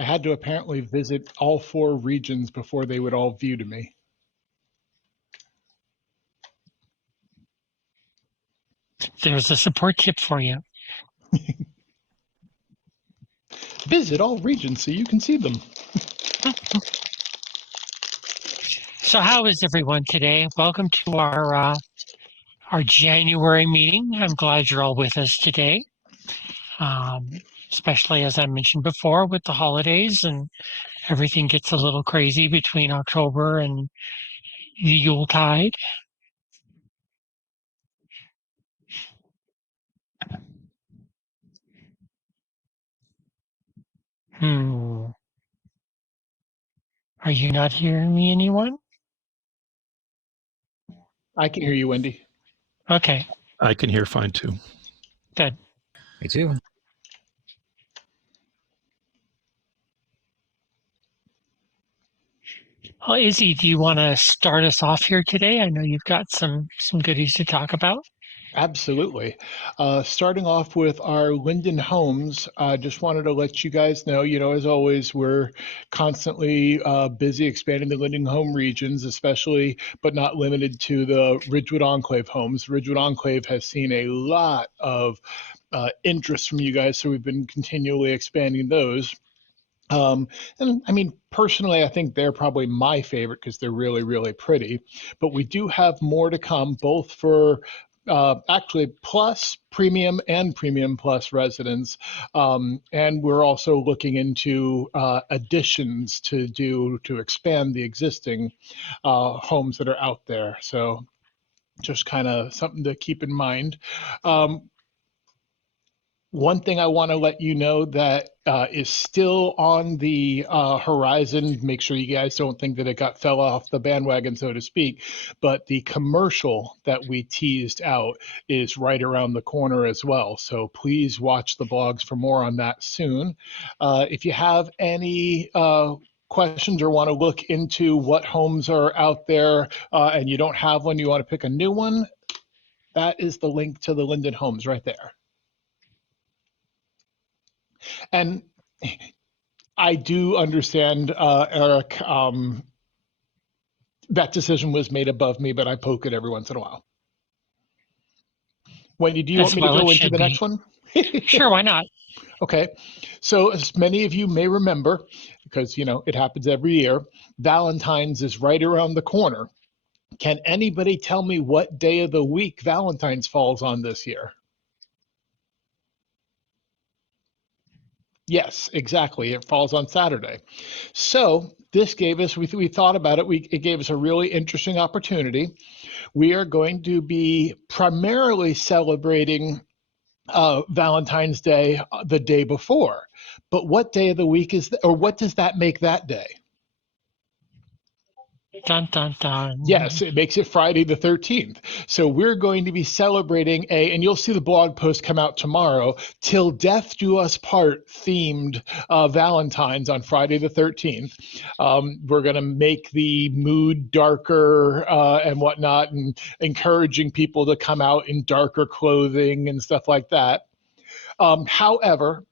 I had to apparently visit all four regions before they would all view to me. There's a support tip for you. Visit all regions so you can see them. So how is everyone today? Welcome to our January meeting. I'm glad you're all with us today. Especially as I mentioned before with the holidays and everything gets a little crazy between October and the Yuletide. Hmm. Are you not hearing me, anyone? I can hear you, Wendi. Okay, I can hear fine too. good. Me too. Well, Izzy, do you want to start us off here today? I know you've got some goodies to talk about. Absolutely. Starting off with our Linden homes, I just wanted to let you guys know, as always, we're constantly busy expanding the Linden home regions, especially, but not limited to the Ridgewood Enclave homes. Ridgewood Enclave has seen a lot of interest from you guys, so we've been continually expanding those. And I mean, personally, I think they're probably my favorite because they're really, really pretty. But we do have more to come, both for actually plus premium and premium plus residents. And we're also looking into additions to expand the existing homes that are out there. So just kind of something to keep in mind. One thing I want to let you know that is still on the horizon, make sure you guys don't think that it fell off the bandwagon, so to speak, but the commercial that we teased out is right around the corner as well. So please watch the blogs for more on that soon. If you have any questions or want to look into what homes are out there and you don't have one, you want to pick a new one, that is the link to the Linden homes right there. And I do understand, Eric, that decision was made above me, but I poke it every once in a while. Wendy, do you want me to go into the next one? Sure, why not? Okay. So as many of you may remember, because, it happens every year, Valentine's is right around the corner. Can anybody tell me what day of the week Valentine's falls on this year? Yes, exactly. It falls on Saturday. So this gave us, we thought about it, it gave us a really interesting opportunity. We are going to be primarily celebrating Valentine's Day the day before. But what day of the week is or what does that make that day? Dun, dun, dun. Yes, it makes it Friday the 13th. So we're going to be celebrating and you'll see the blog post come out tomorrow, Till Death Do Us Part themed Valentine's on Friday the 13th. We're going to make the mood darker and whatnot and encouraging people to come out in darker clothing and stuff like that. However,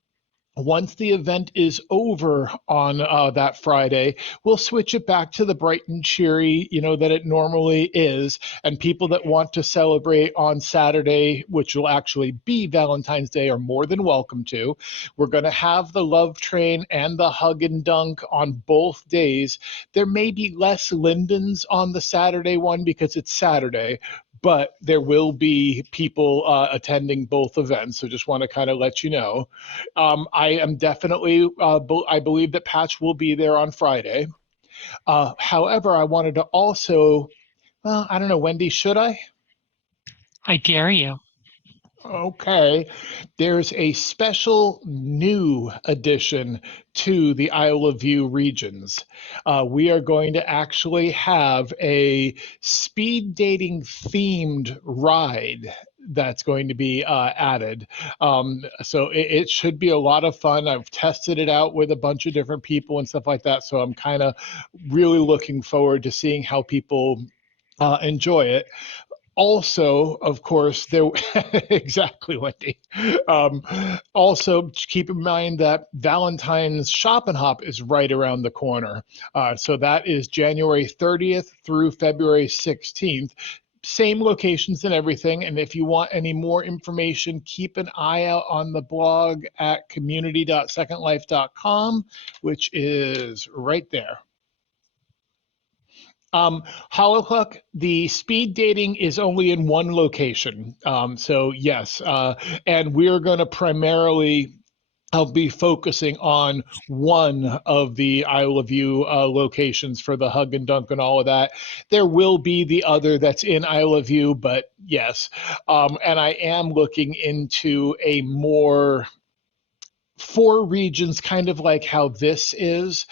once the event is over on that Friday, we'll switch it back to the bright and cheery, that it normally is. And people that want to celebrate on Saturday, which will actually be Valentine's Day, are more than welcome to. We're going to have the Love Train and the Hug and Dunk on both days. There may be less Lindens on the Saturday one because it's Saturday, but there will be people attending both events. So just want to kind of let you know. I am definitely, I believe that Patch will be there on Friday. However, I wanted to also, well, I don't know, Wendy, should I? I dare you. Okay. There's a special new addition to the Isle of View regions. We are going to actually have a speed dating themed ride that's going to be added. So it should be a lot of fun. I've tested it out with a bunch of different people and stuff like that. So I'm kind of really looking forward to seeing how people enjoy it. Also, of course, there exactly, Wendy. Um, Also, keep in mind that Valentine's Shop and Hop is right around the corner. So that is January 30th through February 16th. Same locations and everything. And if you want any more information, keep an eye out on the blog at community.secondlife.com, which is right there. Holocluck, the speed dating is only in one location. So yes, and we're going to primarily I'll be focusing on one of the Isle of View locations for the hug and dunk and all of that. There will be the other that's in Isle of View, but yes. And I am looking into a more four regions, kind of like how this is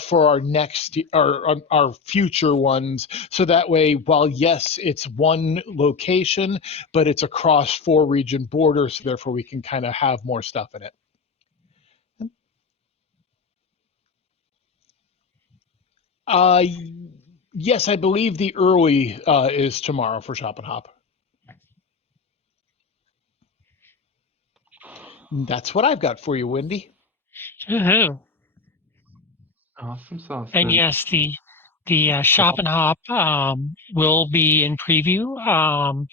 for our next our future ones. So that way, while yes, it's one location, but it's across four region borders. So therefore, we can kind of have more stuff in it. Uh, yes, I believe the early is tomorrow for Shop and Hop. That's what I've got for you, Wendy. Woohoo. Awesome sauce. And Then yes, the shop and hop will be in preview.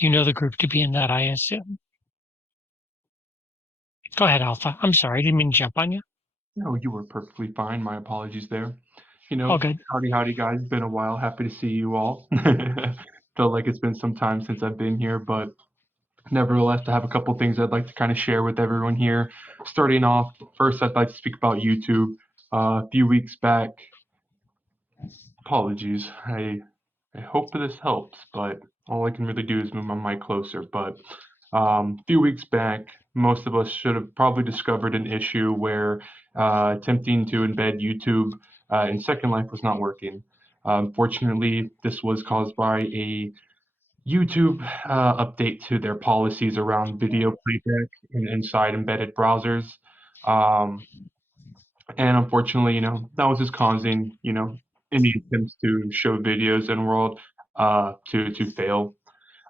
You know the group to be in that, I assume. Go ahead, Alpha. I'm sorry, I didn't mean to jump on you. no, you were perfectly fine. My apologies there. All good. Howdy, guys. Been a while. Happy to see you all. Felt like it's been some time since I've been here, but nevertheless, I have a couple things I'd like to kind of share with everyone here. Starting off, first, I'd like to speak about YouTube. A few weeks back, apologies. I hope this helps, but all I can really do is move my mic closer. But a few weeks back, most of us should have probably discovered an issue where attempting to embed YouTube in Second Life was not working. Unfortunately, this was caused by a YouTube update to their policies around video playback inside embedded browsers. Um, and unfortunately, that was just causing, any attempts to show videos in world to fail.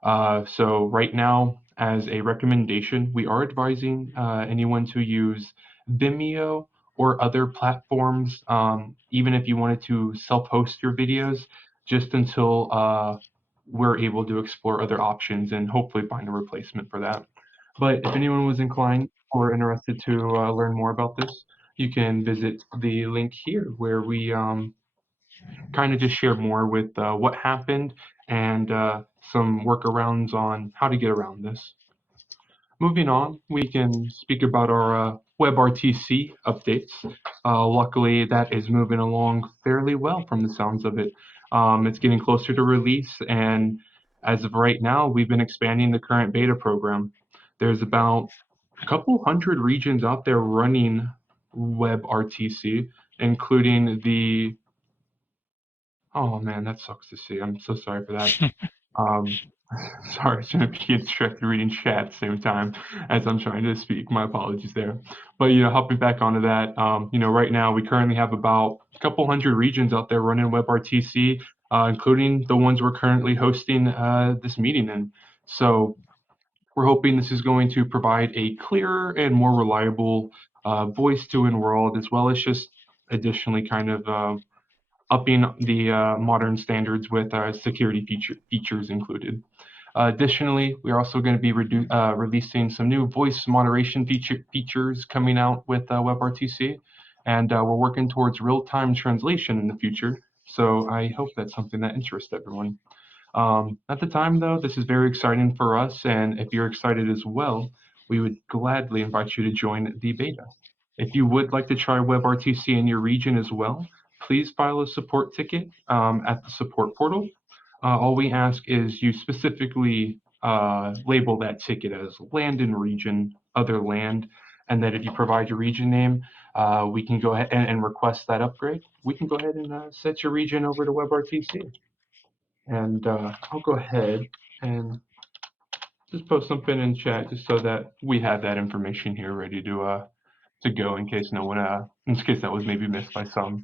So right now, as a recommendation, we are advising anyone to use Vimeo or other platforms, even if you wanted to self-host your videos, just until we're able to explore other options and hopefully find a replacement for that. But if anyone was inclined or interested to learn more about this, you can visit the link here where we kind of just share more with what happened and some workarounds on how to get around this. Moving on, we can speak about our WebRTC updates. Luckily, that is moving along fairly well from the sounds of it. It's getting closer to release, and as of right now, we've been expanding the current beta program. There's about a couple hundred regions out there running WebRTC, including the oh man, that sucks to see. I'm so sorry for that. Um, sorry, I shouldn't be distracted reading chat at the same time as I'm trying to speak. My apologies there. But hopping back onto that, right now we currently have about a couple hundred regions out there running WebRTC, including the ones we're currently hosting this meeting in. So we're hoping this is going to provide a clearer and more reliable voice to in-world, as well as just additionally kind of upping the modern standards with security features included. Additionally, we're also going to be releasing some new voice moderation features coming out with WebRTC, and we're working towards real-time translation in the future. So I hope that's something that interests everyone. At the time, though, this is very exciting for us, and if you're excited as well, we would gladly invite you to join the beta. If you would like to try WebRTC in your region as well, please file a support ticket at the support portal. All we ask is you specifically label that ticket as land in region, other land, and that if you provide your region name, we can go ahead and request that upgrade. We can go ahead and set your region over to WebRTC. And I'll go ahead and just post something in chat just so that we have that information here ready to go in case no one in case that was maybe missed by some.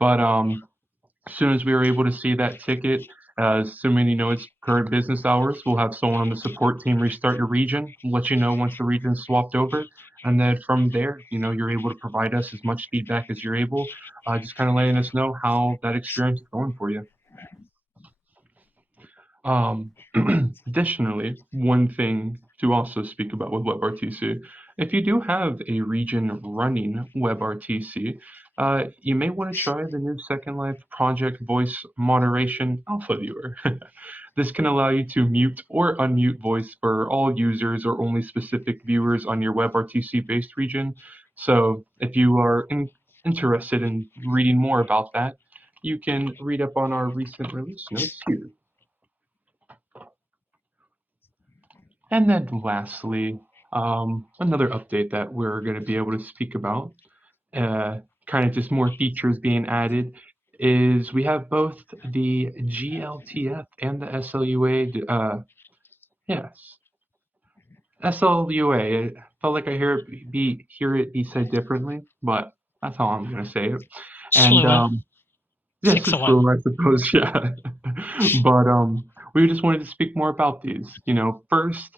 But as soon as we were able to see that ticket, Assuming it's current business hours, we'll have someone on the support team restart your region, let you know once the region's swapped over, and then from there, you're able to provide us as much feedback as you're able, just kind of letting us know how that experience is going for you. Additionally, one thing to also speak about with WebRTC, if you do have a region running WebRTC, you may want to try the new Second Life Project Voice Moderation Alpha Viewer. This can allow you to mute or unmute voice for all users or only specific viewers on your WebRTC-based region. So if you are interested in reading more about that, you can read up on our recent release notes here. And then lastly, another update that we're going to be able to speak about, kind of just more features being added, is we have both the GLTF and the SLUA. Yes, SLUA. It felt like I hear it be said differently, but that's how I'm going to say it. And SLUA. yes, 6 it's of 1. true, I suppose, yeah. But we just wanted to speak more about these. First,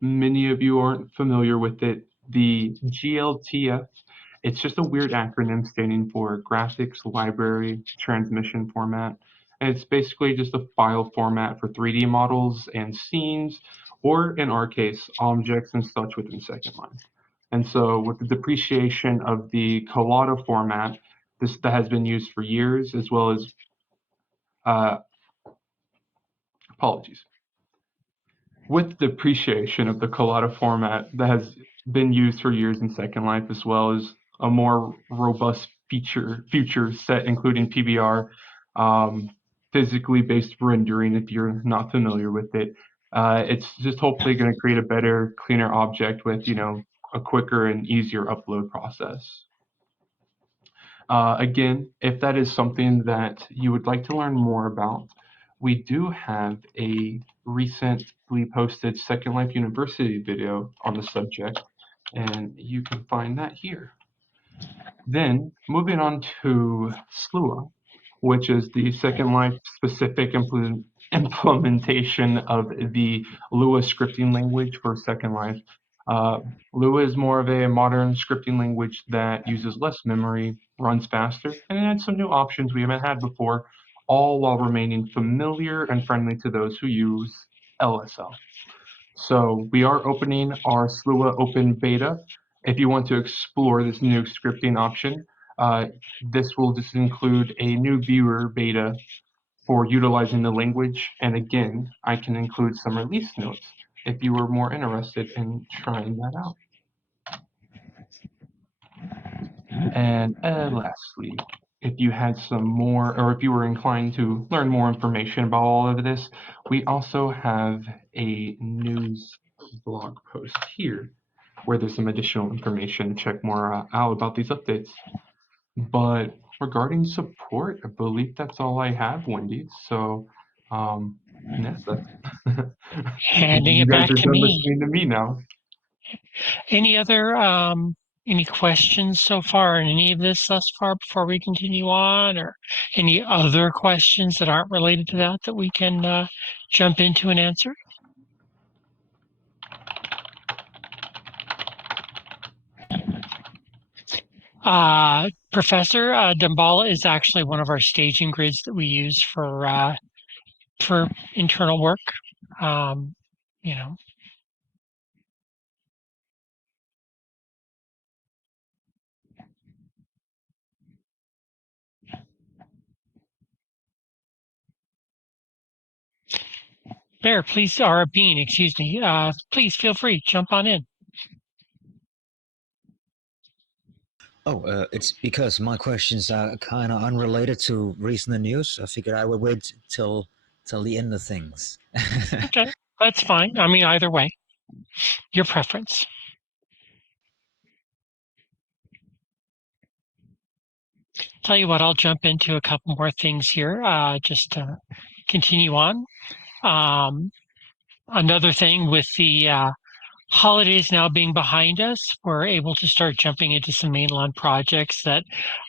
many of you aren't familiar with it. The GLTF, it's just a weird acronym standing for Graphics Library Transmission Format. And it's basically just a file format for 3D models and scenes, or in our case, objects and such within Second Life. And so with the depreciation of the Collada format, that has been used for years, as well as apologies. With the appreciation of the Collada format that has been used for years in Second Life, as well as a more robust feature set, including PBR, physically based rendering, if you're not familiar with it, it's just hopefully going to create a better, cleaner object with, a quicker and easier upload process. Again, if that is something that you would like to learn more about, we do have a recently posted Second Life University video on the subject, and you can find that here. Then, moving on to SLUA, which is the Second Life specific implementation of the Lua scripting language for Second Life. Lua is more of a modern scripting language that uses less memory, runs faster, and it adds some new options we haven't had before, all while remaining familiar and friendly to those who use LSL. So we are opening our SLUA open beta. If you want to explore this new scripting option, this will just include a new viewer beta for utilizing the language. And again, I can include some release notes if you were more interested in trying that out. And lastly, if you had some more, or if you were inclined to learn more information about all of this, we also have a news blog post here where there's some additional information to check more out about these updates. But regarding support, I believe that's all I have, Wendy. So, yes, that's Handing you it guys back are to done me. listening to me now. Any other any questions so far in any of this thus far before we continue on, or any other questions that aren't related to that we can jump into and answer? Professor, Damballa is actually one of our staging grids that we use for internal work. You know, Bear, please, or Bean, excuse me. Please feel free, jump on in. Oh, it's because my questions are kind of unrelated to recent news. I figured I would wait till the end of things. Okay, that's fine. I mean, either way, your preference. Tell you what, I'll jump into a couple more things here, just to continue on. Another thing with the holidays now being behind us, we're able to start jumping into some mainland projects that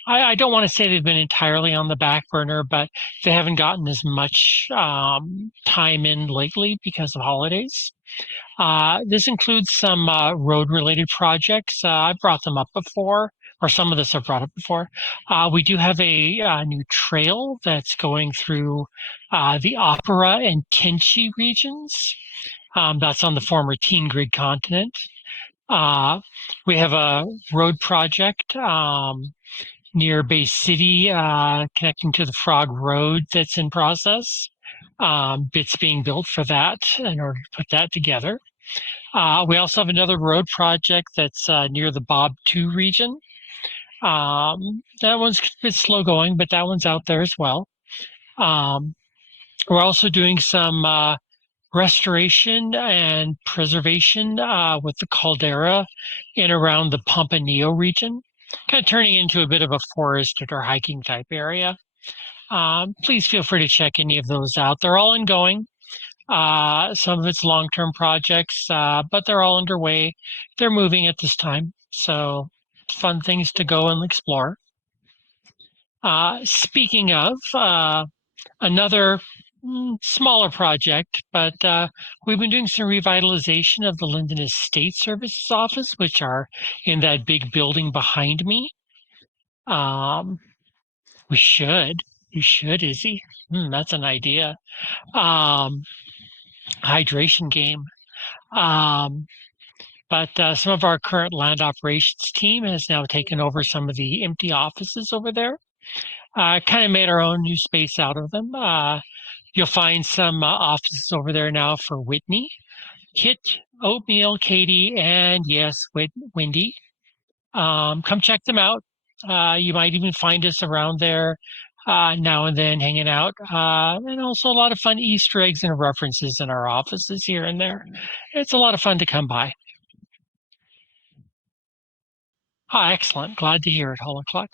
I don't want to say they've been entirely on the back burner, but they haven't gotten as much time in lately because of holidays. This includes some road-related projects. I've brought them up before, or some of this I've brought up before. We do have a new trail that's going through the Opera and Kinchi regions. That's on the former Teen Grid continent. We have a road project near Bay City connecting to the Frog Road that's in process. Bits being built for that in order to put that together. We also have another road project that's near the Bob 2 region. That one's a bit slow going, but that one's out there as well. We're also doing some restoration and preservation with the caldera in around the Pompanillo region, kind of turning into a bit of a forested or hiking type area. Please feel free to check any of those out. They're all ongoing. Some of it's long-term projects, but they're all underway. They're moving at this time, so fun things to go and explore. Speaking of, another smaller project, but we've been doing some revitalization of the Linden Estate Services office, which are in that big building behind me. We should, Izzy. That's an idea. Hydration game. But some of our current land operations team has now taken over some of the empty offices over there. Kind of made our own new space out of them. You'll find some offices over there now for Whitney, Kit, Oatmeal, Katie, and yes, Wendi. Come check them out. You might even find us around there now and then hanging out. And also a lot of fun Easter eggs and references in our offices here and there. It's a lot of fun to come by. Excellent. Glad to hear it, Holoclock.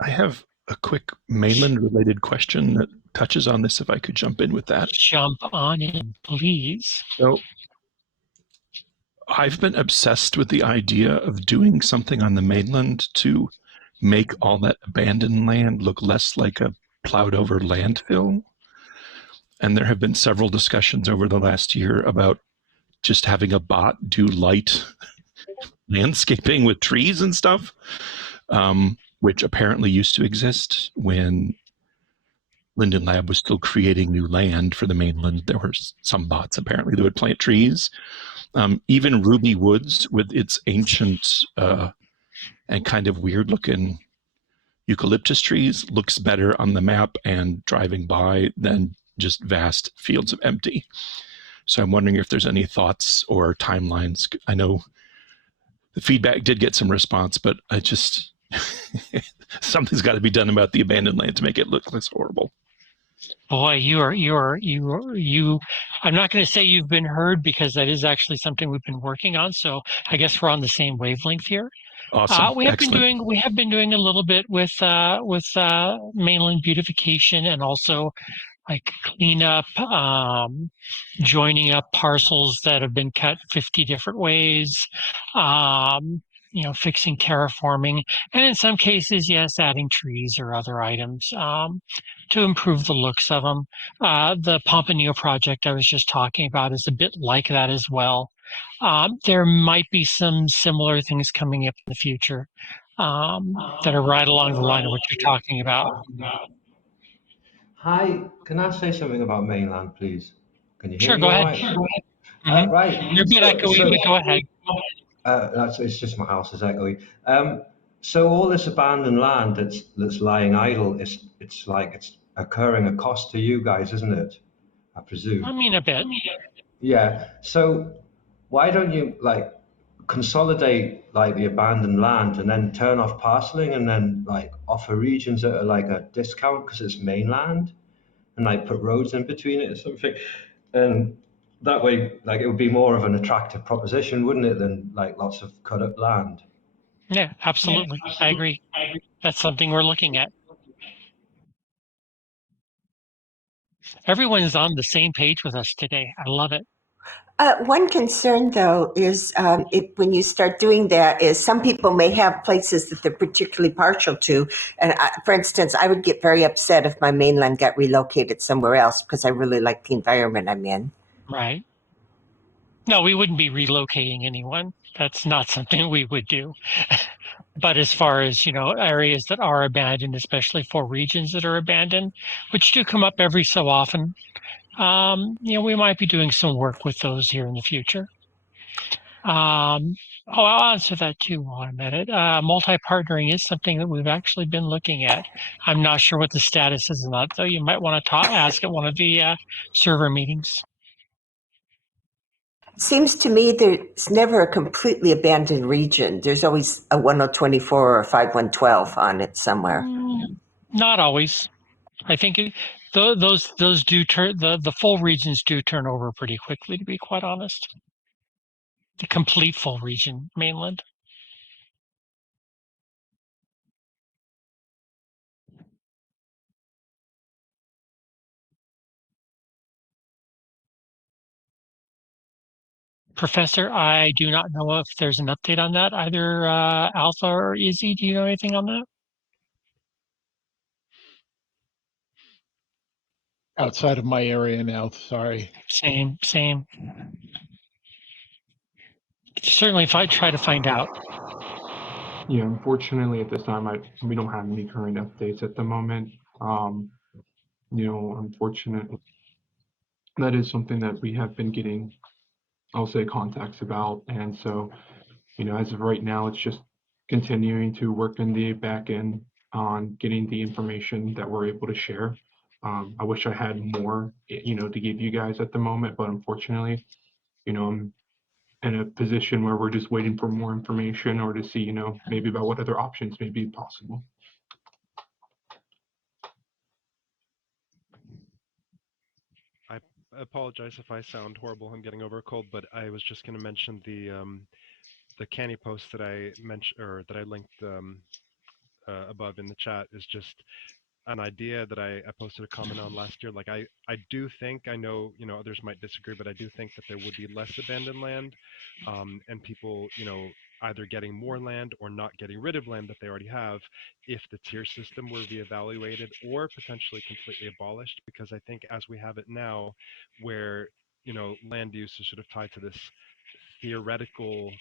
I have a quick mainland-related question that touches on this, if I could jump in with that. Jump on in, please. So, I've been obsessed with the idea of doing something on the mainland to make all that abandoned land look less like a plowed-over landfill. And there have been several discussions over the last year about just having a bot do light landscaping with trees and stuff, which apparently used to exist when Linden Lab was still creating new land for the mainland. There were some bots apparently that would plant trees. Even Ruby Woods with its ancient and kind of weird looking eucalyptus trees looks better on the map and driving by than just vast fields of empty. So I'm wondering if there's any thoughts or timelines. I know the feedback did get some response, but I just something's got to be done about the abandoned land to make it look less horrible. Boy, you. I'm not going to say you've been heard because that is actually something we've been working on. So I guess we're on the same wavelength here. Awesome. We have Excellent. been doing a little bit with mainland beautification and also like cleanup, joining up parcels that have been cut 50 different ways, fixing terraforming, and in some cases, yes, adding trees or other items to improve the looks of them. The Pompanillo project I was just talking about is a bit like that as well. There might be some similar things coming up in the future that are right along the line of what you're talking about. Hi, can I say something about mainland, please? Can you hear Sure, me go all ahead. right? Mhm. Right. You're a bit echoey, but go ahead. It's just my house is echoey. So all this abandoned land that's lying idle, it's like it's occurring a cost to you guys, isn't it? I presume. I mean, a bit. Yeah. So why don't you like consolidate like the abandoned land and then turn off parceling and then like offer regions at like a discount because it's mainland? And like put roads in between it or something. And that way, like it would be more of an attractive proposition, wouldn't it, than like lots of cut up land? Yeah, absolutely. I agree. That's something we're looking at. Everyone's on the same page with us today. I love it. One concern, though, is when you start doing that, is some people may have places that they're particularly partial to. And for instance, I would get very upset if my mainland got relocated somewhere else because I really like the environment I'm in. Right. No, we wouldn't be relocating anyone. That's not something we would do. But as far as, areas that are abandoned, especially for regions that are abandoned, which do come up every so often, we might be doing some work with those here in the future. I'll answer that too while I'm at it. Multi-partnering is something that we've actually been looking at. I'm not sure what the status is on that, though. You might want to ask at one of the server meetings. Seems to me there's never a completely abandoned region. There's always a 1024 or a 5112 on it somewhere. Not always. I think those do turn the full regions do turn over pretty quickly, to be quite honest. The complete full region, mainland. Professor, I do not know if there's an update on that. Either Alpha or Izzy, do you know anything on that? Outside of my area now, sorry. Same. Certainly, if I try to find out. Yeah, unfortunately, at this time, we don't have any current updates at the moment. Unfortunately, that is something that we have been getting, I'll say, contacts about, and so, as of right now, it's just continuing to work in the back end on getting the information that we're able to share. I wish I had more, to give you guys at the moment, but unfortunately, I'm in a position where we're just waiting for more information or to see, maybe about what other options may be possible. I apologize if I sound horrible. I'm getting over a cold, but I was just going to mention the canny post that I mentioned or that I linked above in the chat is just an idea that I posted a comment on last year. Like I do think, I know, others might disagree, but I do think that there would be less abandoned land, and people, either getting more land or not getting rid of land that they already have if the tier system were reevaluated or potentially completely abolished. Because I think as we have it now, where, land use is sort of tied to this theoretical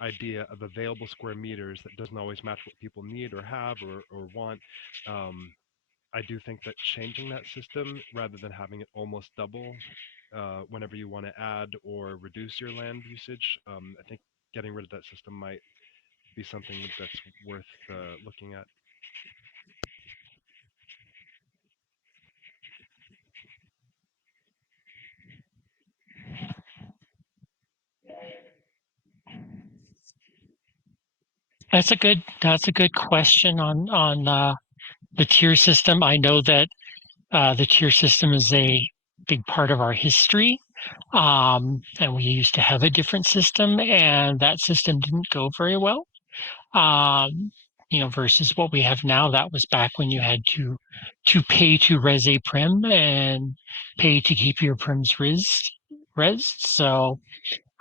idea of available square meters that doesn't always match what people need or have or want. I do think that changing that system rather than having it almost double whenever you want to add or reduce your land usage, I think getting rid of that system might be something that's worth looking at. That's a good question on the tier system. I know that the tier system is a big part of our history. And we used to have a different system, and that system didn't go very well. Versus what we have now. That was back when you had to pay to res a prim and pay to keep your prims res. So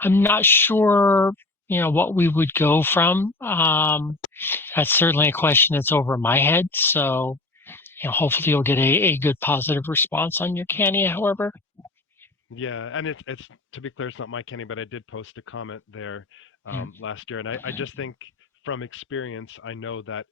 I'm not sure, what we would go from. That's certainly a question that's over my head. So, hopefully you'll get a good positive response on your canny, however. Yeah, and it's to be clear, it's not my canny, but I did post a comment there last year, and I just think from experience, I know that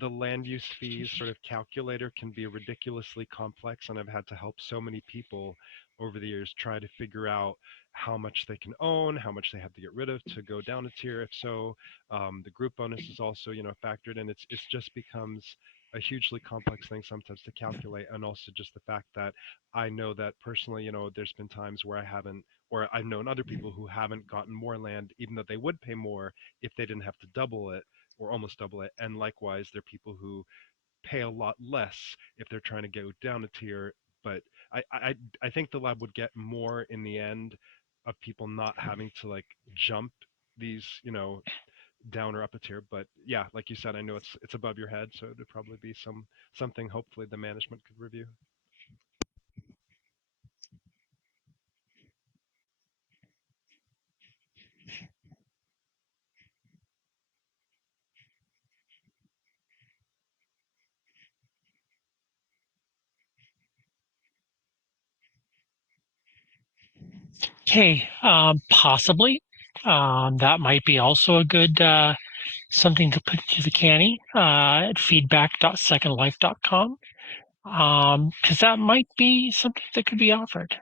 the land use fees sort of calculator can be ridiculously complex, and I've had to help so many people over the years try to figure out how much they can own, how much they have to get rid of to go down a tier. If so, the group bonus is also, factored in. It's just becomes a hugely complex thing sometimes to calculate, and also just the fact that I know that personally, there's been times where I haven't, or I've known other people who haven't gotten more land, even though they would pay more if they didn't have to double it or almost double it. And likewise, there are people who pay a lot less if they're trying to go down a tier. But I think the lab would get more in the end of people not having to like jump these, down or up a tier. But yeah, like you said, I know it's above your head, so it'd probably be something hopefully the management could review. Okay, possibly. That might be also a good something to put into the canny at feedback.secondlife.com, because that might be something that could be offered.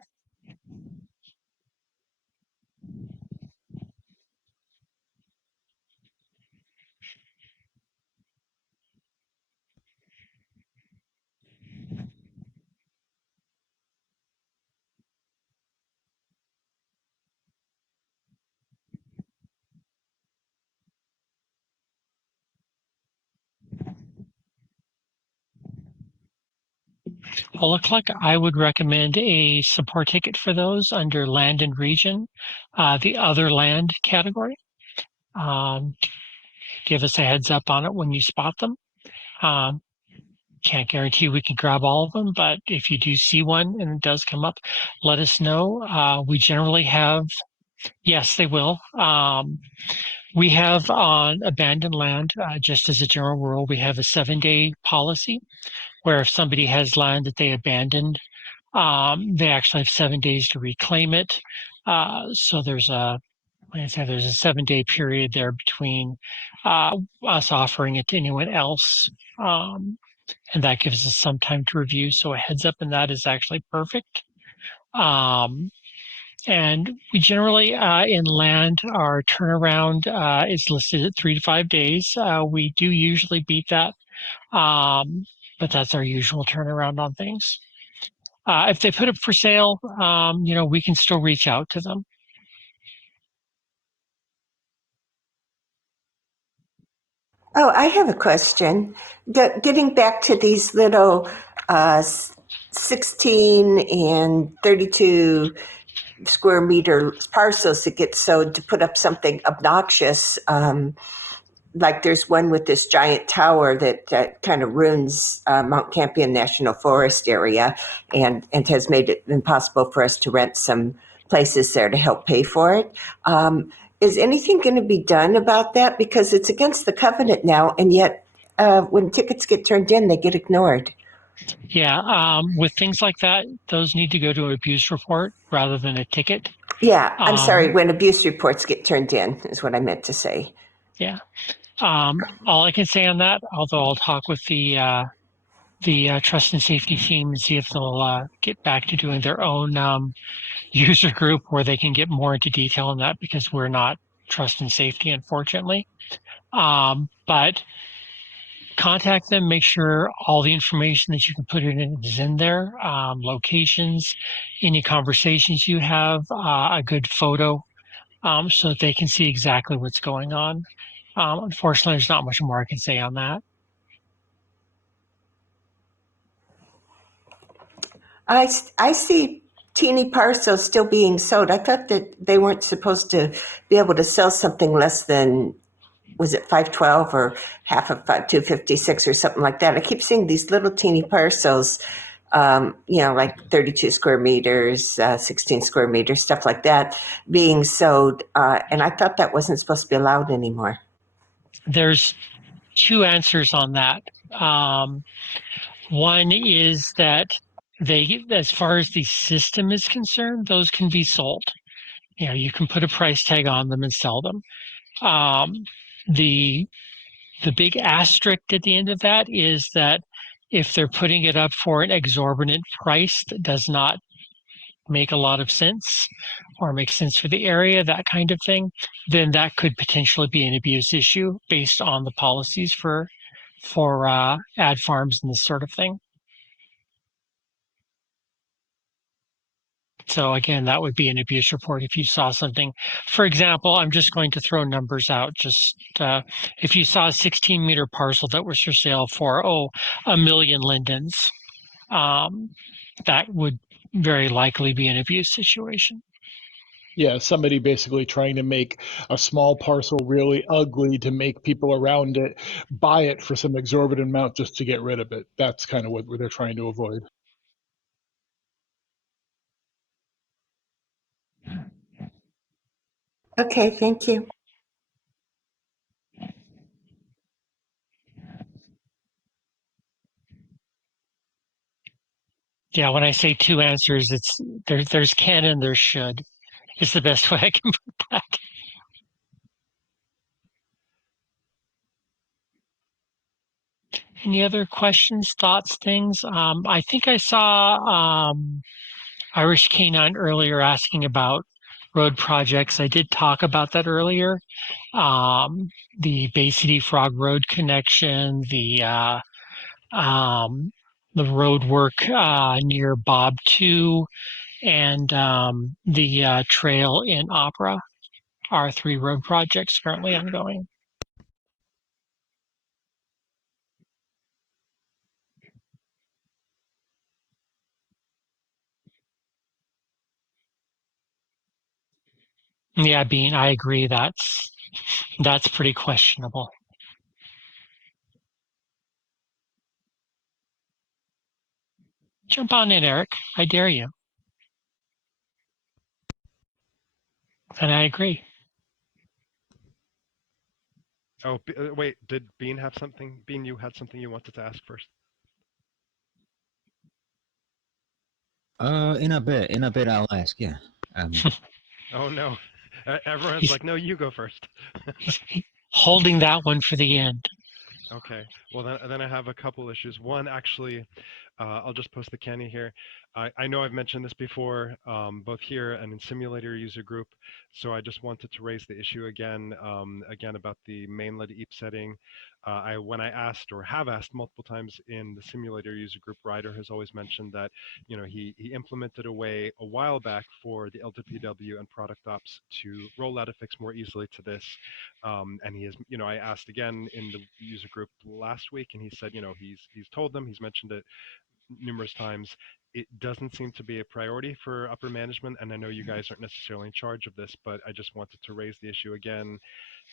Well, look like I would recommend a support ticket for those under land and region, the other land category. Give us a heads up on it when you spot them. Can't guarantee we can grab all of them, but if you do see one and it does come up, let us know. We generally have, yes, they will. We have on abandoned land, just as a general rule, we have a 7-day policy where if somebody has land that they abandoned, they actually have 7 days to reclaim it. So there's a 7-day period there between us offering it to anyone else. And that gives us some time to review. So a heads up in that is actually perfect. And we generally, in land, our turnaround is listed at 3 to 5 days. We do usually beat that, but that's our usual turnaround on things. If they put it for sale, we can still reach out to them. Oh, I have a question. Getting back to these little 16 and 32 square meter parcels that get sold to put up something obnoxious, like there's one with this giant tower that kind of ruins Mount Campion National Forest area and has made it impossible for us to rent some places there to help pay for it. Is anything going to be done about that? Because it's against the covenant now, and yet when tickets get turned in, they get ignored. Yeah, with things like that, those need to go to an abuse report rather than a ticket. Yeah, I'm sorry, when abuse reports get turned in is what I meant to say. Yeah. All I can say on that, although I'll talk with the trust and safety team and see if they'll get back to doing their own user group where they can get more into detail on that, because we're not trust and safety, unfortunately. But contact them, make sure all the information that you can put in is in there, locations, any conversations you have, a good photo, so that they can see exactly what's going on. Unfortunately, there's not much more I can say on that. I see teeny parcels still being sold. I thought that they weren't supposed to be able to sell something less than, was it 512 or half of 256 or something like that. I keep seeing these little teeny parcels, like 32 square meters, 16 square meters, stuff like that, being sold. And I thought that wasn't supposed to be allowed anymore. There's two answers on that. One is that as far as the system is concerned, those can be sold. You can put a price tag on them and sell them. The big asterisk at the end of that is that if they're putting it up for an exorbitant price that does not make a lot of sense or make sense for the area, that kind of thing, then that could potentially be an abuse issue based on the policies for ad farms and this sort of thing. So again, that would be an abuse report if you saw something. For example, I'm just going to throw numbers out. Just if you saw a 16-meter parcel that was for sale for, $1 million lindens, that would very likely be an abuse situation. Yeah, somebody basically trying to make a small parcel really ugly to make people around it buy it for some exorbitant amount just to get rid of it. That's kind of what they're trying to avoid. Okay, thank you. Yeah, when I say two answers, it's there's can and there's should. Is the best way I can put that. Any other questions, thoughts, things? I think I saw Irish Canine earlier asking about road projects. I did talk about that earlier. The Bay City Frog Road connection, the road work near Bob 2, and the trail in Opera are 3 road projects currently ongoing. Yeah, Bean, I agree. That's pretty questionable. Jump on in, Eric. I dare you. And I agree. Oh, wait, did Bean have something? Bean, you had something you wanted to ask first. In a bit, I'll ask. Yeah. Oh no, everyone's He's, like, no, you go first. he's holding that one for the end. Okay. Well, then I have a couple issues. One, actually, I'll just post the Kenny here. I know I've mentioned this before, both here and in Simulator User Group. So I just wanted to raise the issue again, again about the mainland EAP setting. When I asked or have asked multiple times in the Simulator User Group, Ryder has always mentioned that he implemented a way a while back for the LWPW and product ops to roll out a fix more easily to this. And he has, I asked again in the user group last week, and he said, he's told them, he's mentioned it numerous times. It doesn't seem to be a priority for upper management, and I know you guys aren't necessarily in charge of this, but I just wanted to raise the issue again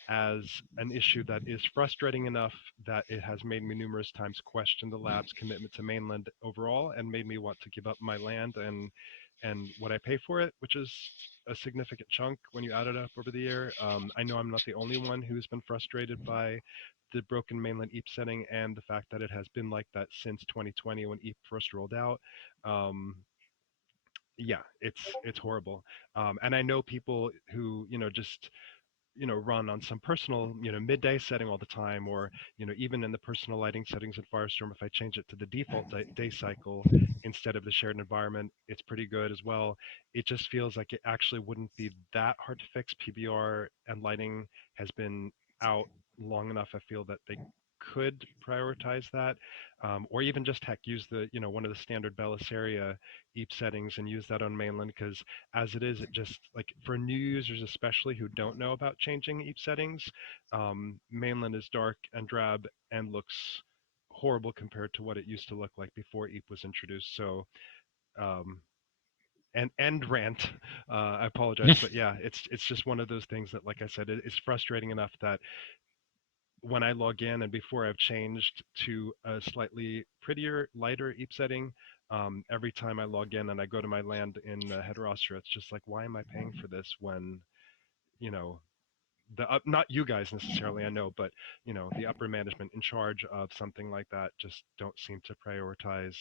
as an issue that is frustrating enough that it has made me numerous times question the lab's commitment to mainland overall, and made me want to give up my land and what I pay for it, which is a significant chunk when you add it up over the year. I know I'm not the only one who's been frustrated by the broken mainland EAP setting and the fact that it has been like that since 2020 when EAP first rolled out. Yeah, it's horrible. And I know people who just run on some personal midday setting all the time, or even in the personal lighting settings in Firestorm, if I change it to the default day cycle instead of the shared environment, it's pretty good as well. It just feels like it actually wouldn't be that hard to fix. PBR and lighting has been out long enough, I feel, that they could prioritize that, or even just heck use the one of the standard Belissaria EAP settings and use that on mainland, because as it is, it just, like, for new users especially who don't know about changing EAP settings, mainland is dark and drab and looks horrible compared to what it used to look like before EAP was introduced. So and end rant, I apologize, but yeah, it's just one of those things that, like I said, it's frustrating enough that when I log in and before I've changed to a slightly prettier, lighter EAP setting, every time I log in and I go to my land in Heterostra, it's just like, why am I paying for this when, the not you guys necessarily, I know, but the upper management in charge of something like that just don't seem to prioritize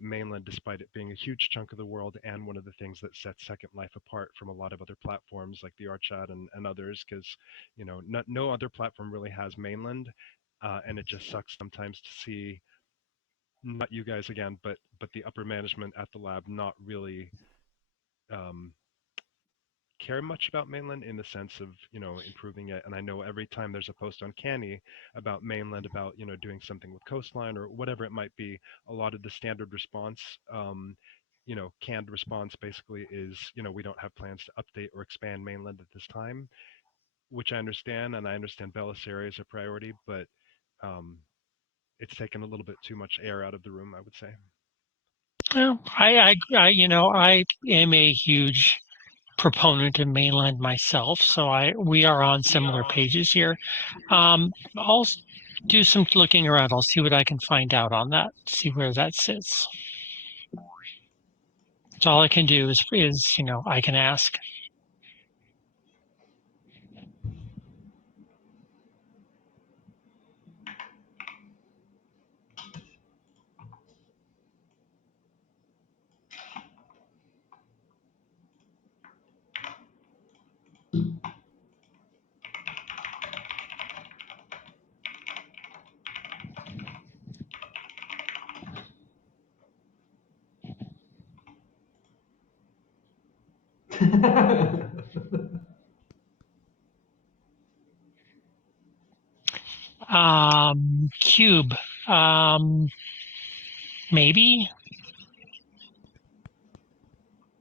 mainland, despite it being a huge chunk of the world and one of the things that sets Second Life apart from a lot of other platforms like the ArtChat and others, because no other platform really has mainland, and it just sucks sometimes to see not you guys again, but the upper management at the lab not really um, care much about mainland in the sense of improving it. And I know every time there's a post on Canny about mainland, about doing something with coastline or whatever it might be, a lot of the standard response, canned response basically is we don't have plans to update or expand mainland at this time, which I understand, and I understand Belissaria is a priority, but it's taken a little bit too much air out of the room, I would say. Well, I am a huge proponent of mainland myself, so we are on similar pages here. I'll do some looking around. I'll see what I can find out on that. See where that sits. So all I can do is I can ask. Cube. Maybe.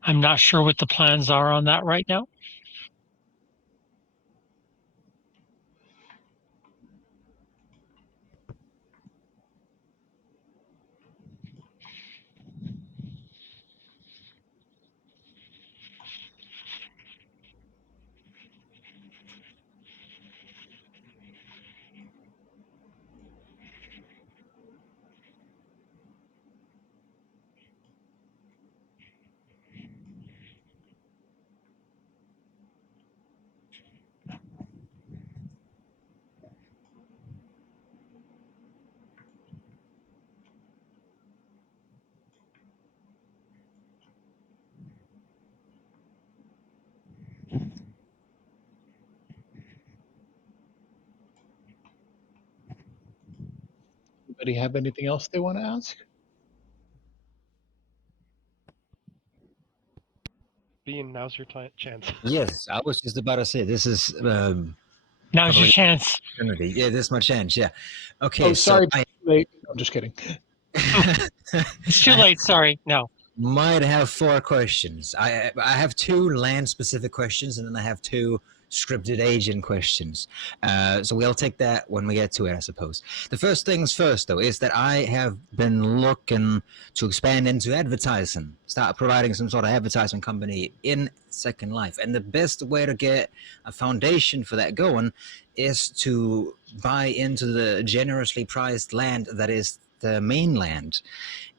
I'm not sure what the plans are on that right now. Anybody have anything else they want to ask? Bean, now's your chance. Yes, I was just about to say this is Now's your probably chance. opportunity. Yeah, this is my chance. Yeah. Okay, Oh, so sorry. I Late. I'm just kidding. It's too late. Sorry. No. might have 4 questions. I have 2 land specific questions, and then I have 2 scripted agent questions. So we'll take that when we get to it, I suppose. The first things first, though, is that I have been looking to expand into advertising, start providing some sort of advertising company in Second Life. And the best way to get a foundation for that going is to buy into the generously priced land that is the mainland.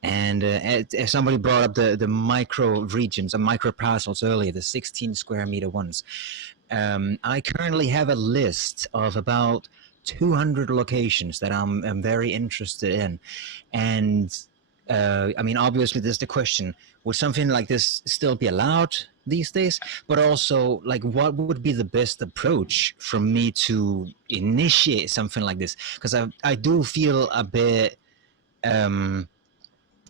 And as somebody brought up the micro regions and micro parcels earlier, the 16 square meter ones. I currently have a list of about 200 locations that I'm very interested in. And I mean, obviously, there's the question, would something like this still be allowed these days? But also, like, what would be the best approach for me to initiate something like this? Because I do feel a bit...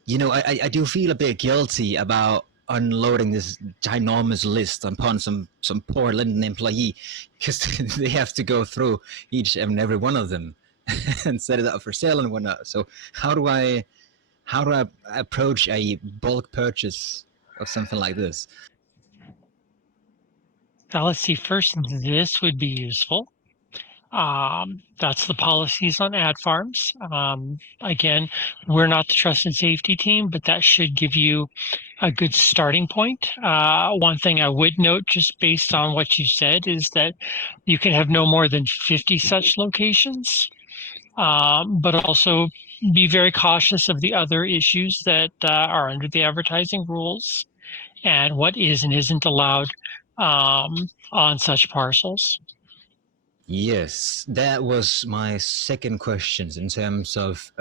you know, I do feel a bit guilty about unloading this ginormous list upon some poor Linden employee, because they have to go through each and every one of them and set it up for sale and whatnot. So how do I approach a bulk purchase of something like this? Now let's see. First, this would be useful. That's the policies on ad farms. Again, we're not the trust and safety team, but that should give you a good starting point. One thing I would note, just based on what you said, is that you can have no more than 50 such locations, but also be very cautious of the other issues that are under the advertising rules and what is and isn't allowed on such parcels. Yes, that was my second question in terms of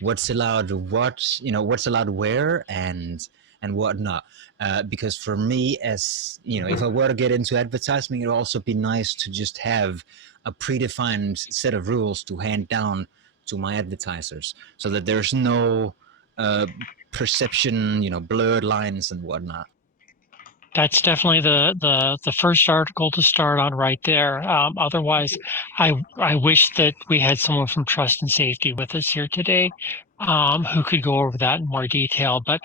what's allowed, what's allowed where and whatnot. Because for me, as you know, if I were to get into advertising, it would also be nice to just have a predefined set of rules to hand down to my advertisers, so that there's no perception, blurred lines and whatnot. That's definitely the first article to start on right there. Otherwise, I wish that we had someone from Trust and Safety with us here today, who could go over that in more detail. But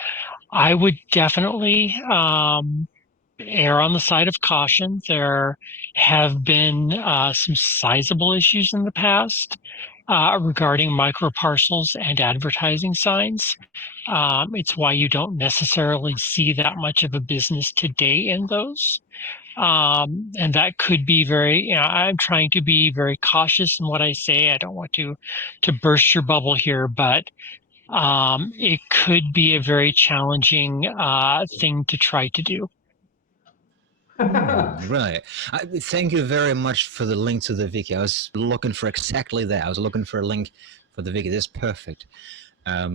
I would definitely err on the side of caution. There have been some sizable issues in the past regarding microparcels and advertising signs. It's why you don't necessarily see that much of a business today in those. And that could be very, I'm trying to be very cautious in what I say. I don't want to burst your bubble here, but it could be a very challenging thing to try to do. Right. Thank you very much for the link to the wiki. I was looking for exactly that. I was looking for a link for the wiki. This is perfect.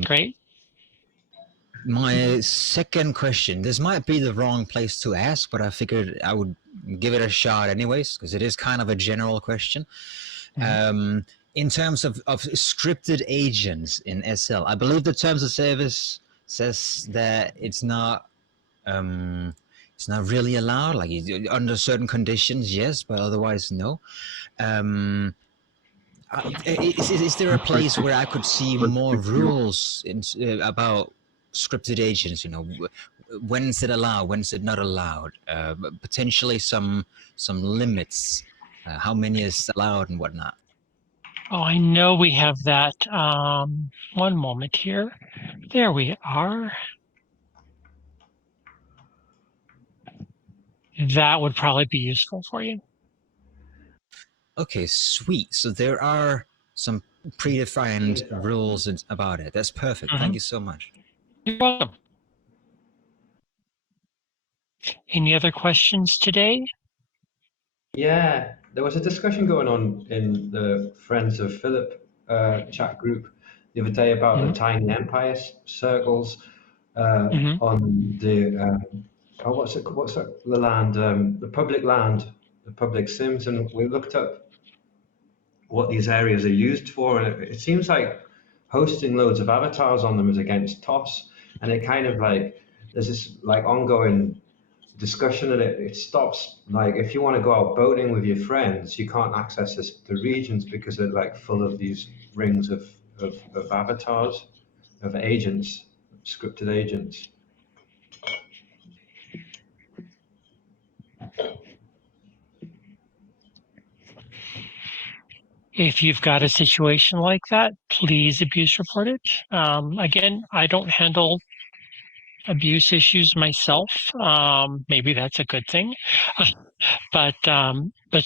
Great. My second question, this might be the wrong place to ask, but I figured I would give it a shot anyways, because it is kind of a general question. In terms of scripted agents in SL, I believe the terms of service says that it's not really allowed, like under certain conditions, yes, but otherwise no. Is there a place where I could see Let's more fix you. rules about scripted agents? You know, when is it allowed? When is it not allowed? Potentially some limits. How many is allowed and whatnot. Oh, I know we have that. One moment here. There we are. That would probably be useful for you. Okay, sweet. So there are some predefined rules about it. That's perfect. Thank you so much. You're welcome. Any other questions today? Yeah, there was a discussion going on in the Friends of Philip chat group the other day about the tiny empire circles on the what's that, the land, the public land, the public sims, and we looked up what these areas are used for, and it seems like hosting loads of avatars on them is against TOS, and it kind of like there's this like ongoing discussion and it stops. Like if you want to go out boating with your friends, you can't access the regions because they're like full of these rings of avatars, of agents, scripted agents. If you've got a situation like that, please abuse report it. Again, I don't handle abuse issues myself. Maybe that's a good thing. But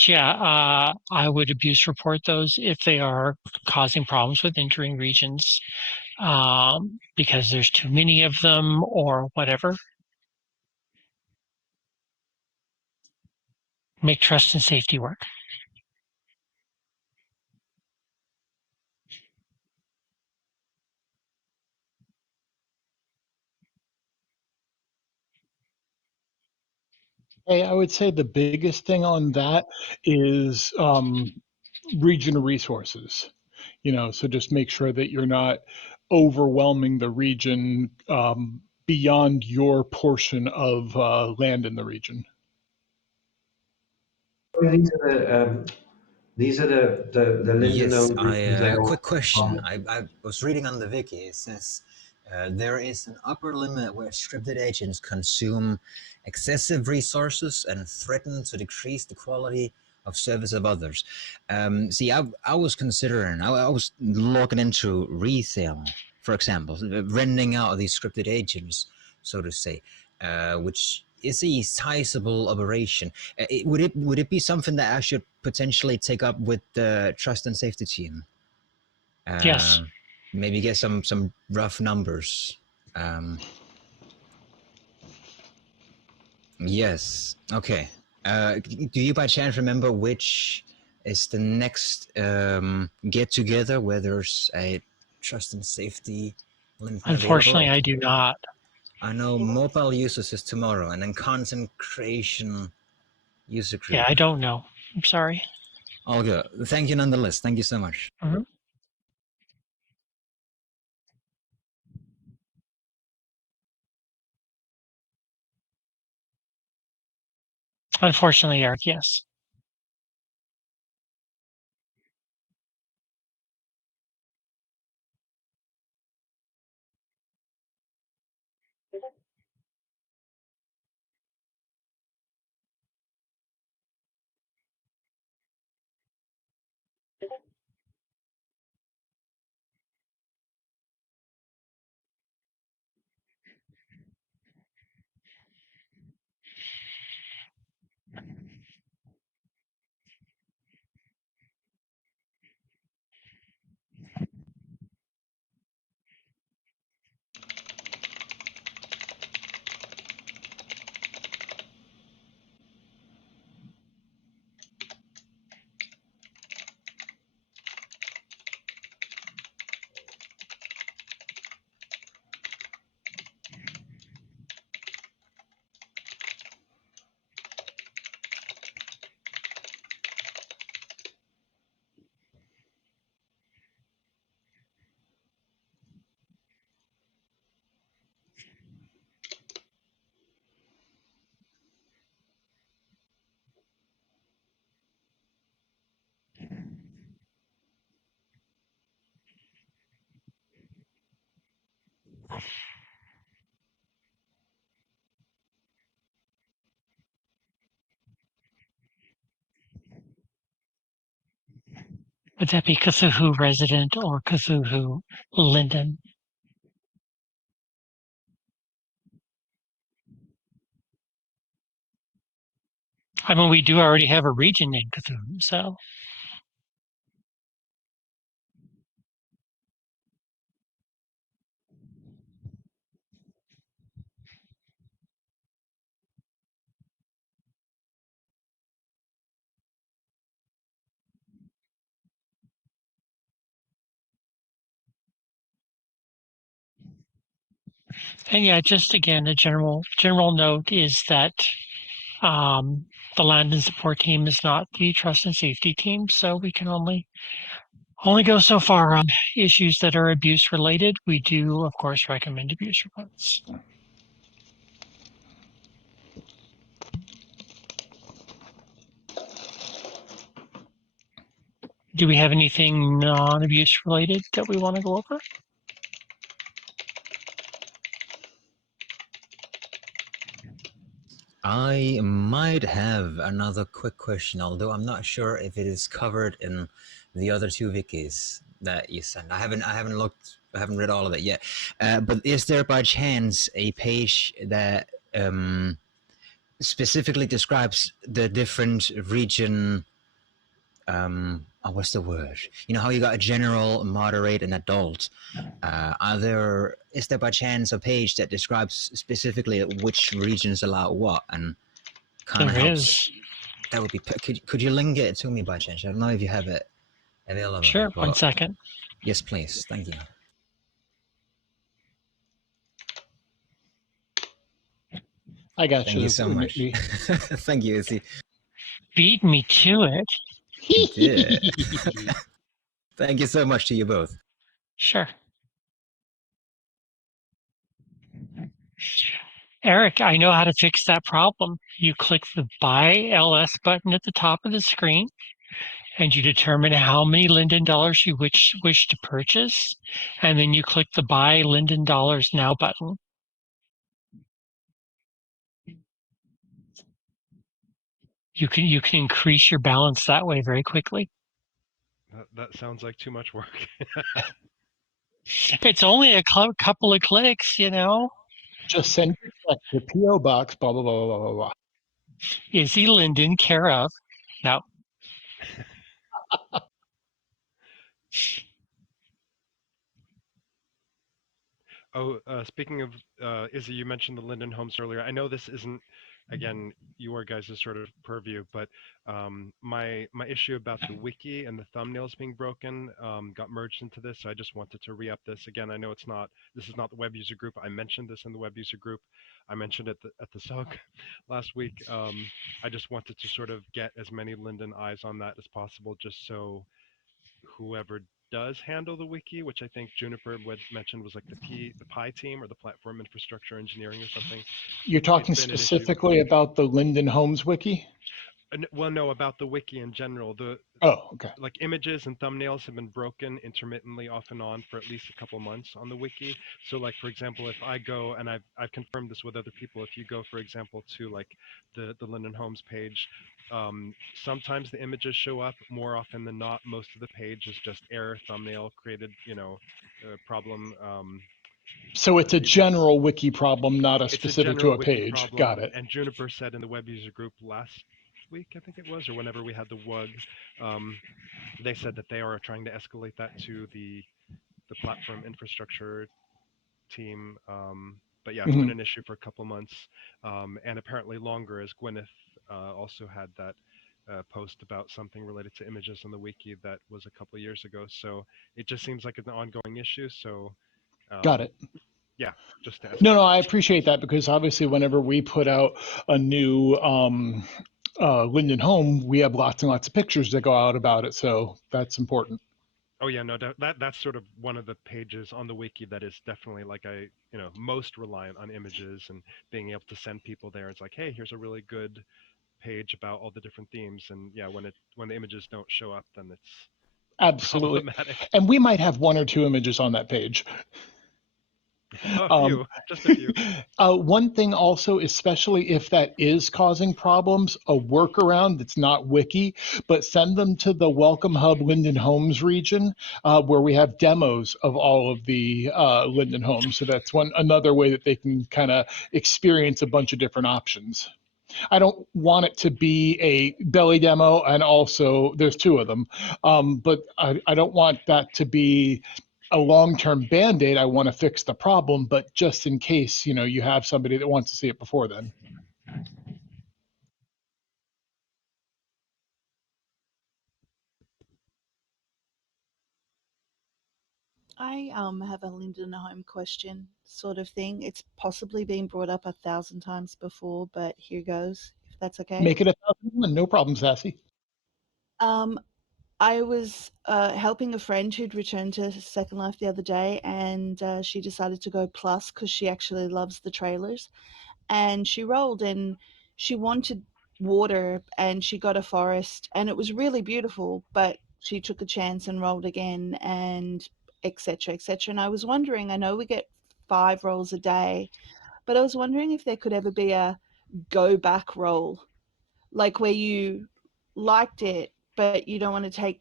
yeah, I would abuse report those if they are causing problems with entering regions because there's too many of them or whatever. Make trust and safety work. Hey, I would say the biggest thing on that is regional resources. So just make sure that you're not overwhelming the region beyond your portion of land in the region. These are the Linden Yes, owned I regions. a quick question. I was reading on the wiki. It says there is an upper limit where scripted agents consume excessive resources and threaten to decrease the quality of service of others. See, I was considering, I was looking into resale, for example, renting out these scripted agents, so to say, which is a sizable operation. Would it be something that I should potentially take up with the trust and safety team? Yes. Maybe get some rough numbers. Yes. Okay. Do you by chance remember which is the next get together where there's a trust and safety link Unfortunately, available? I do not. I know mobile users is tomorrow, and then content creation user group. Yeah, I don't know. I'm sorry. All good. Thank you nonetheless. Thank you so much. Unfortunately, Eric, yes. Would that be Cthulhu Resident or Cthulhu Linden? I mean, we do already have a region named Cthulhu, so. And yeah, just again, a general note is that the land and support team is not the trust and safety team, so we can only go so far on issues that are abuse related. We do, of course, recommend abuse reports. Do we have anything non-abuse related that we want to go over? I might have another quick question, although I'm not sure if it is covered in the other two wikis that you sent. I haven't looked. I haven't read all of it yet. But is there by chance a page that specifically describes the different region? What's the word? You know how you got a general, moderate, and adult. Is there by chance a page that describes specifically which regions allow what and kind of There helps? is. That would be. Could you link it to me by chance? I don't know if you have it available. Sure. 1 second. Yes, please. Thank you. I got Thank you so much. Thank you, Izzy. Beat me to it. You did. Thank you so much to you both. Sure. Eric, I know how to fix that problem. You click the Buy LS button at the top of the screen, and you determine how many Linden dollars you wish to purchase, and then you click the Buy Linden Dollars Now button. You can increase your balance that way very quickly. That sounds like too much work. It's only a couple of clicks, you know. Just send your check to P.O. Box, blah, blah, blah, blah, blah, blah. Izzy Linden, care of. No. Oh, speaking of Izzy, you mentioned the Linden homes earlier. I know this isn't, again, your guys' sort of purview, but my issue about the wiki and the thumbnails being broken got merged into this. So I just wanted to re-up this. Again, I know this is not the web user group. I mentioned this in the web user group. I mentioned it at the SOG last week. I just wanted to sort of get as many Linden eyes on that as possible, just so whoever does handle the wiki, which I think Juniper mentioned was like the Pi team or the platform infrastructure engineering or something. You're talking specifically about the Linden Homes wiki? Well, no, about the wiki in general. Okay. Like images and thumbnails have been broken intermittently off and on for at least a couple months on the wiki. So like, for example, if I go, and I've confirmed this with other people, if you go, for example, to like the Linden Homes page, sometimes the images show up. More often than not, most of the page is just error thumbnail created, problem. So it's a general wiki problem, not a specific to a page. Problem. Got it. And Juniper said in the web user group last week, I think it was, or whenever we had the WUG, they said that they are trying to escalate that to the platform infrastructure team. But yeah, it's been an issue for a couple months, and apparently longer, as Gwyneth also had that post about something related to images on the wiki that was a couple years ago. So it just seems like an ongoing issue. So got it. Yeah, just to no, I appreciate that, because obviously whenever we put out a new Linden home, we have lots and lots of pictures that go out about it. So that's important. Oh yeah, no, that's sort of one of the pages on the wiki that is definitely like most reliant on images and being able to send people there. It's like, hey, here's a really good page about all the different themes, and yeah, when the images don't show up, then it's absolutely problematic. And we might have one or two images on that page. A Um, few, just a few. one thing also, especially if that is causing problems, a workaround that's not wiki, but send them to the Welcome Hub Linden Homes region, where we have demos of all of the Linden homes. So that's another way that they can kind of experience a bunch of different options. I don't want it to be a belly demo, and also there's two of them, but I don't want that to be a long-term band-aid. I want to fix the problem, but just in case, you have somebody that wants to see it before then. I have a Linden home question sort of thing. It's possibly been brought up 1,000 times before, but here goes, if that's okay. Make it 1,001, no problem, Sassy. Um, I was helping a friend who'd returned to Second Life the other day, and she decided to go plus because she actually loves the trailers. And she rolled, and she wanted water, and she got a forest, and it was really beautiful, but she took a chance and rolled again, and etc. etc. And I was wondering, I know we get 5 rolls a day, but I was wondering if there could ever be a go back roll, like where you liked it, but you don't want to take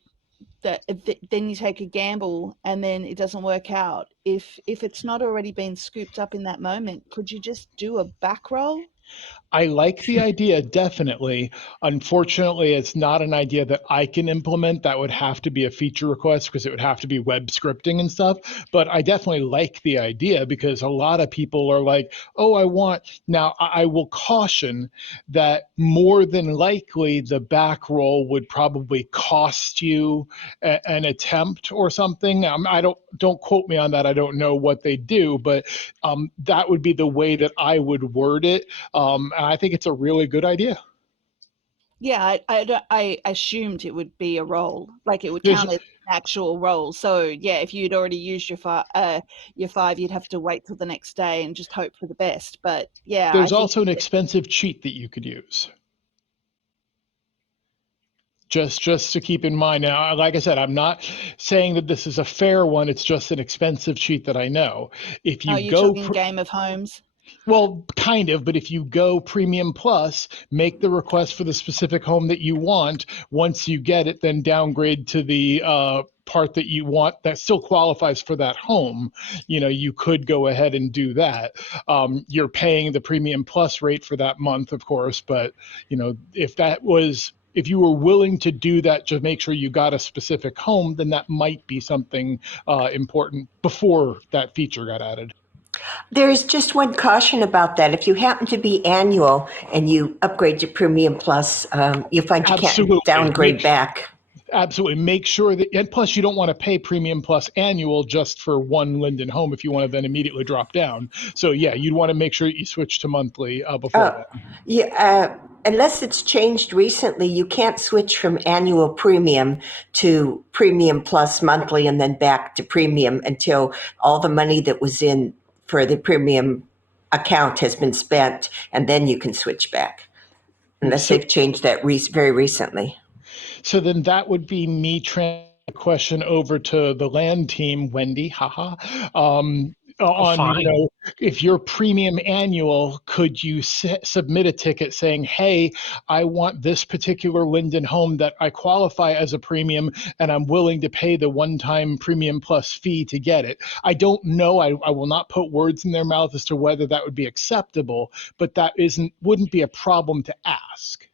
then you take a gamble and then it doesn't work out. If it's not already been scooped up in that moment, could you just do a back roll? I like the idea, definitely. Unfortunately, it's not an idea that I can implement. That would have to be a feature request because it would have to be web scripting and stuff. But I definitely like the idea because a lot of people are like, oh, I want. Now, I will caution that more than likely the back roll would probably cost you an attempt or something. I don't quote me on that. I don't know what they do, but that would be the way that I would word it. And I think it's a really good idea. Yeah, I assumed it would be a roll, like it would There's count as an actual roll. So yeah, if you'd already used your 5, you'd have to wait till the next day and just hope for the best. But yeah, I there's think also an expensive cheat that you could use. Just to keep in mind. Now, like I said, I'm not saying that this is a fair one. It's just an expensive cheat that I know. If you you're go talking Game of Homes. Well, kind of, but if you go Premium Plus, make the request for the specific home that you want. Once you get it, then downgrade to the part that you want that still qualifies for that home. You could go ahead and do that. You're paying the Premium Plus rate for that month, of course, but if you were willing to do that to make sure you got a specific home, then that might be something important before that feature got added. There's just one caution about that. If you happen to be annual and you upgrade to Premium Plus, you find you can't Absolutely. downgrade back. Absolutely. Make sure that, and plus you don't want to pay Premium Plus annual just for one Linden home if you want to then immediately drop down. So yeah, you'd want to make sure you switch to monthly before that. Yeah, unless it's changed recently, you can't switch from annual premium to Premium Plus monthly and then back to premium until all the money that was in for the premium account has been spent, and then you can switch back, unless they've changed that very recently. So then that would be me transferring the question over to the land team, Wendi, haha. Fine. If you're premium annual, could you submit a ticket saying, hey, I want this particular Linden home that I qualify as a premium and I'm willing to pay the one-time Premium Plus fee to get it. I don't know. I will not put words in their mouth as to whether that would be acceptable, but that wouldn't be a problem to ask.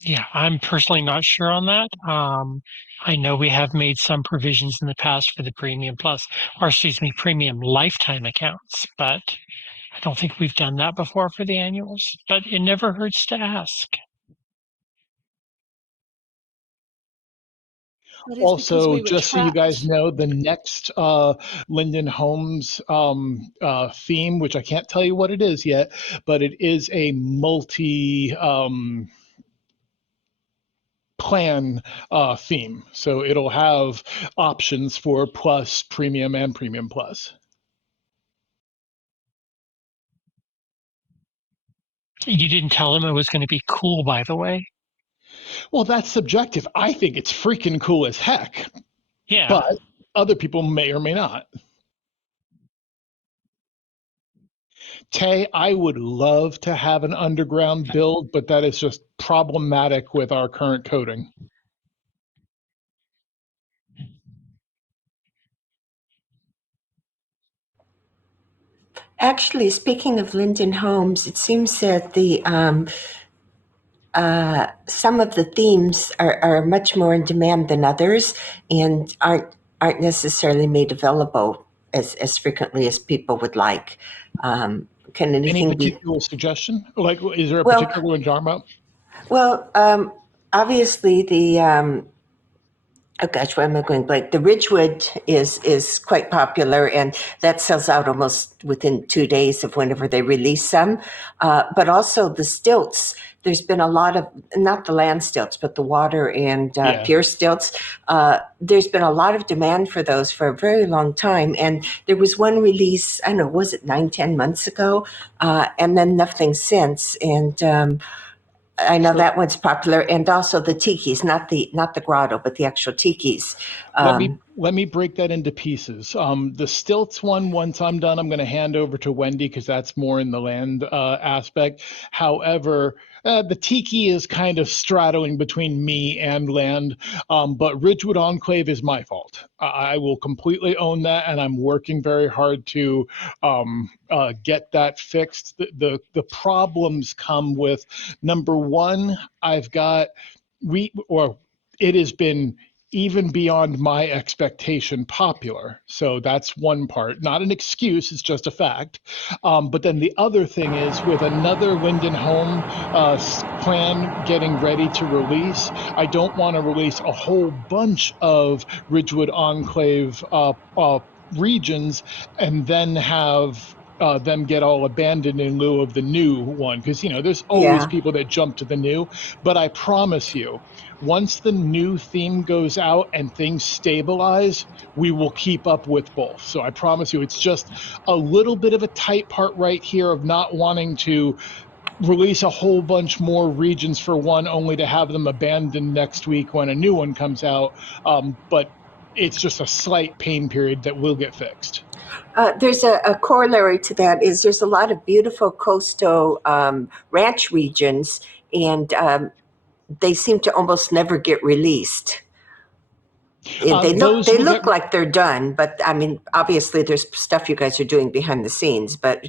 Yeah, I'm personally not sure on that. I know we have made some provisions in the past for the Premium Plus, or excuse me, Premium Lifetime accounts, but I don't think we've done that before for the annuals. But it never hurts to ask. But it's because Also, we were just so you guys trapped. know, the next Linden Homes theme, which I can't tell you what it is yet, but it is a multi plan theme. So it'll have options for Plus, Premium, and Premium Plus. You didn't tell them it was going to be cool, by the way. Well, that's subjective. I think it's freaking cool as heck, Yeah. but other people may or may not. Tay, I would love to have an underground build, but that is just problematic with our current coding. Actually, speaking of Linden Homes, it seems that the some of the themes are much more in demand than others, and aren't necessarily made available as frequently as people would like. Can Any anything be? particular suggestion? Like, is there a Well, particular one you're talking about? well, obviously the oh gosh, where am I going blank? The Ridgewood is quite popular, and that sells out almost within 2 days of whenever they release them. But also the stilts. There's been a lot of, not the land stilts, but the water and Yeah. pier stilts. There's been a lot of demand for those for a very long time, and there was one release. I don't know, was it 9-10 months ago? And then nothing since. And I know So that one's popular, and also the tikis, not the grotto, but the actual tikis. let me break that into pieces. The stilts one, once I'm done, I'm going to hand over to Wendi because that's more in the land aspect. However, the tiki is kind of straddling between me and land, but Ridgewood Enclave is my fault. I will completely own that, and I'm working very hard to get that fixed. The problems come with, number one, I've got it has been even beyond my expectation popular. So that's one part, not an excuse, it's just a fact. But then the other thing is with another Linden Home plan getting ready to release, I don't want to release a whole bunch of Ridgewood Enclave regions and then have them get all abandoned in lieu of the new one. Because, there's always Yeah. people that jump to the new. But I promise you, once the new theme goes out and things stabilize, we will keep up with both. So I promise you, it's just a little bit of a tight part right here of not wanting to release a whole bunch more regions for one, only to have them abandoned next week when a new one comes out. But it's just a slight pain period that will get fixed. There's a corollary to that is there's a lot of beautiful coastal ranch regions, and they seem to almost never get released. They look Those they will get look like they're done, but I mean, obviously there's stuff you guys are doing behind the scenes. But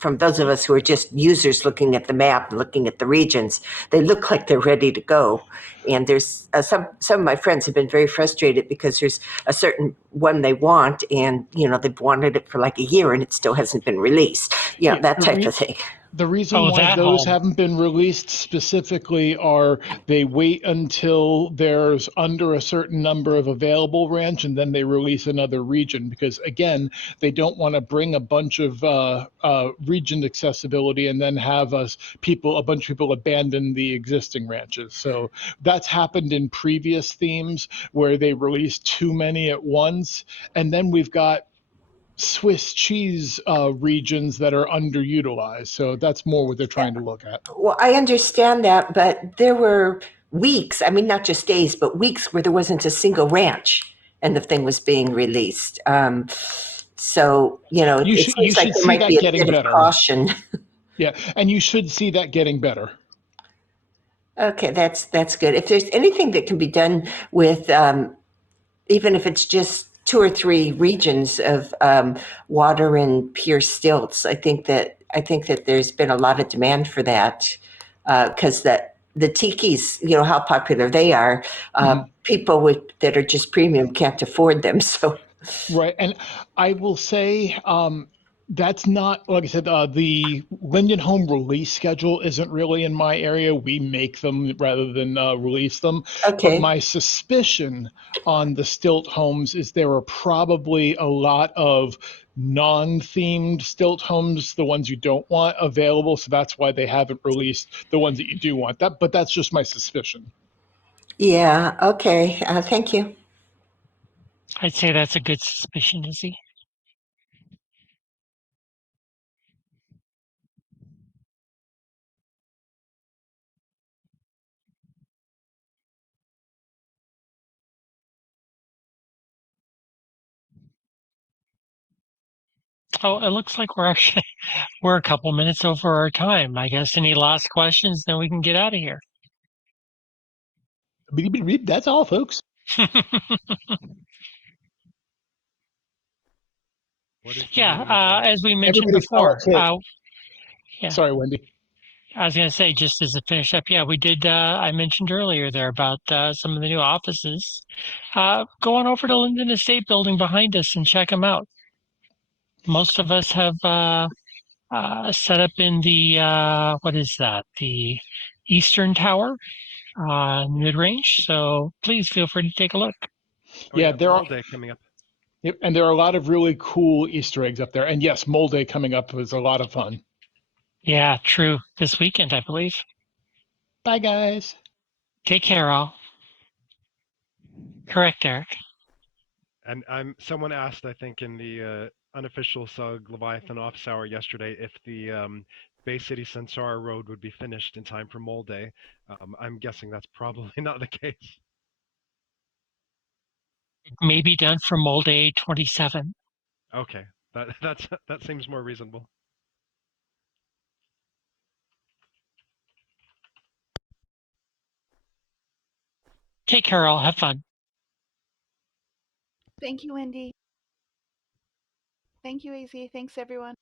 from those of us who are just users looking at the map and looking at the regions, they look like they're ready to go. And there's some of my friends have been very frustrated because there's a certain one they want, and they've wanted it for like a year and it still hasn't been released. Yeah, That type of thing. the reason Oh, why that those home. haven't been released specifically are they wait until there's under a certain number of available ranch and then they release another region because again they don't want to bring a bunch of region accessibility and then have a bunch of people abandon the existing ranches. So that's happened in previous themes where they release too many at once, and then we've got Swiss cheese regions that are underutilized. So that's more what they're trying to look at. Well, I understand that, but there were weeks, I mean, not just days, but weeks where there wasn't a single ranch and the thing was being released. So, it You seems like should there see might be that a getting bit of better. caution. Yeah, and you should see that getting better. Okay, that's good. If there's anything that can be done with, even if it's just 2 or 3 regions of water and pure stilts, I think that there's been a lot of demand for that because that the tikis, how popular they are. People that are just premium can't afford them. So Right. And I will say that's not, like I said, the Linden Home release schedule isn't really in my area. We make them rather than release them. But okay, my suspicion on the stilt homes is there are probably a lot of non-themed stilt homes, the ones you don't want available. So that's why they haven't released the ones that you do want. But that's just my suspicion. yeah, okay. Thank you. I'd say that's a good suspicion, Izzy. Oh, it looks like we're a couple minutes over our time. I guess any last questions, then we can get out of here. That's all, folks. What is the Yeah, meaning of life? as we mentioned Everybody follow before, Kit. yeah. Sorry, Wendy. I was going to say, just as a finish up, yeah, we did. I mentioned earlier there about some of the new offices. Go on over to Linden Estate Building behind us and check them out. Most of us have set up in the what is that? The Eastern Tower, mid range. So please feel free to take a look. Oh Yeah, yeah, there are. Mall Day coming up. Yep, and there are a lot of really cool Easter eggs up there. And yes, Mole Day coming up was a lot of fun. Yeah, true. This weekend, I believe. Bye, guys. Take care, all. Correct, Eric. And someone asked, I think, in the unofficial SUG Leviathan office hour yesterday if the Bay City Sansara Road would be finished in time for Mole Day. I'm guessing that's probably not the case. Maybe done for Mole Day 27. Okay, that seems more reasonable. Take care, all. Have fun. Thank you, Wendy. Thank you, AZ. Thanks, everyone.